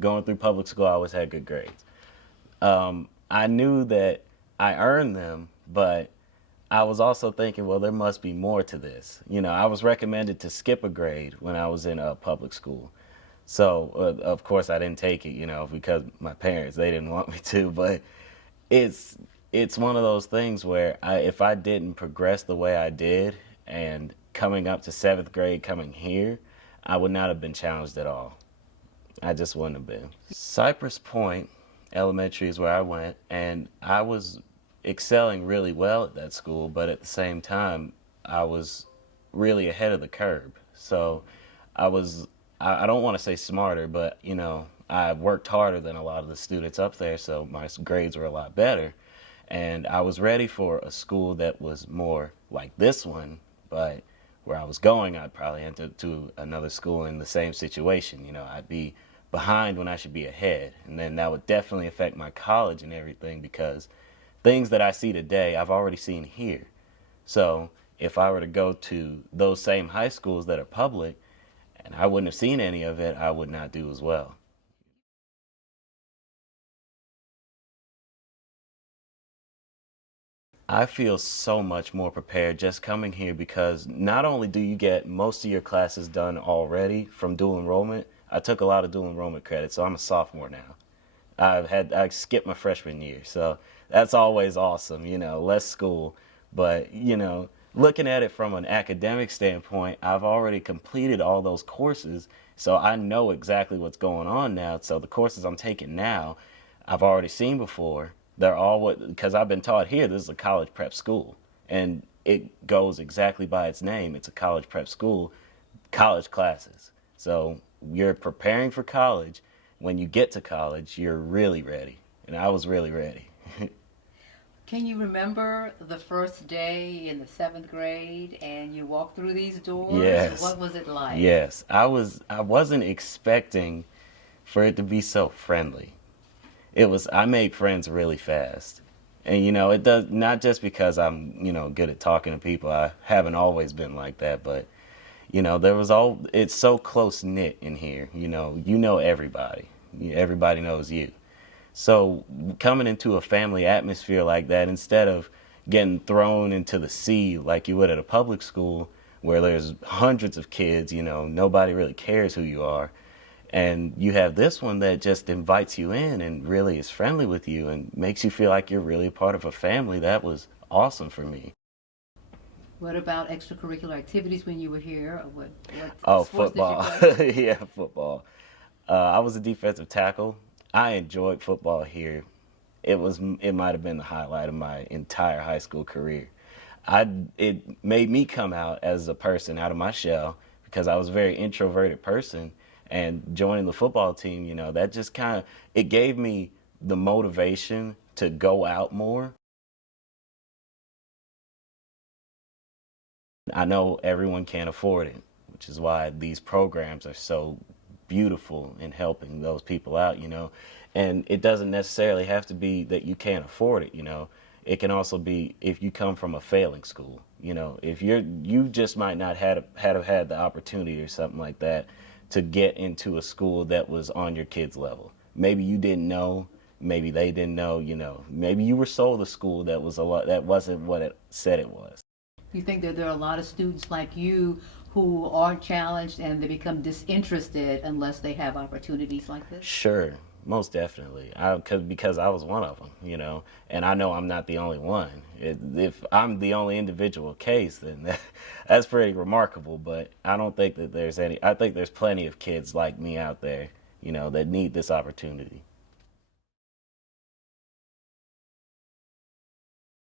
going through public school, I always had good grades. I knew that I earned them, but I was also thinking, well, there must be more to this. I was recommended to skip a grade when I was in public school. So, of course, I didn't take it, because my parents, they didn't want me to. But it's it's one of those things where if I didn't progress the way I did, and coming up to seventh grade, coming here, I would not have been challenged at all. I just wouldn't have been. Cypress Point Elementary is where I went, and I was excelling really well at that school, but at the same time, I was really ahead of the curve. So I was, I don't want to say smarter, but I worked harder than a lot of the students up there, so my grades were a lot better. And I was ready for a school that was more like this one, but where I was going, I'd probably enter to another school in the same situation. I'd be behind when I should be ahead. And then that would definitely affect my college and everything, because things that I see today, I've already seen here. So if I were to go to those same high schools that are public and I wouldn't have seen any of it, I would not do as well. I feel so much more prepared just coming here, because not only do you get most of your classes done already from dual enrollment. I took a lot of dual enrollment credits, so I'm a sophomore now. I skipped my freshman year, so that's always awesome, less school. But, looking at it from an academic standpoint, I've already completed all those courses, so I know exactly what's going on now. So the courses I'm taking now, I've already seen before. They're all because I've been taught here, this is a college prep school, and it goes exactly by its name. It's a college prep school, college classes. So you're preparing for college. When you get to college, you're really ready. And I was really ready. Can you remember the first day in the seventh grade and you walked through these doors? Yes. What was it like? Yes. I wasn't expecting for it to be so friendly. I made friends really fast. And it does not just because I'm, good at talking to people. I haven't always been like that, but it's so close knit in here. You know everybody. Everybody knows you. So coming into a family atmosphere like that, instead of getting thrown into the sea like you would at a public school where there's hundreds of kids, nobody really cares who you are. And you have this one that just invites you in and really is friendly with you and makes you feel like you're really a part of a family. That was awesome for me. What about extracurricular activities when you were here? What Oh, sports did you football. play? Yeah, football. I was a defensive tackle. I enjoyed football here. It might have been the highlight of my entire high school career. It made me come out as a person out of my shell, because I was a very introverted person, and joining the football team, that just kind of it gave me the motivation to go out more. I know everyone can't afford it, which is why these programs are so beautiful in helping those people out. And it doesn't necessarily have to be that you can't afford it. It can also be if you come from a failing school. If you just might not have had the opportunity or something like that to get into a school that was on your kid's level. Maybe you didn't know, maybe they didn't know. Maybe you were sold a school that wasn't what it said it was. You think that there are a lot of students like you who aren't challenged and they become disinterested unless they have opportunities like this? Sure, most definitely. Because I was one of them. And I know I'm not the only one. If I'm the only individual case, then that's pretty remarkable. But I don't think that there's any. I think there's plenty of kids like me out there, that need this opportunity.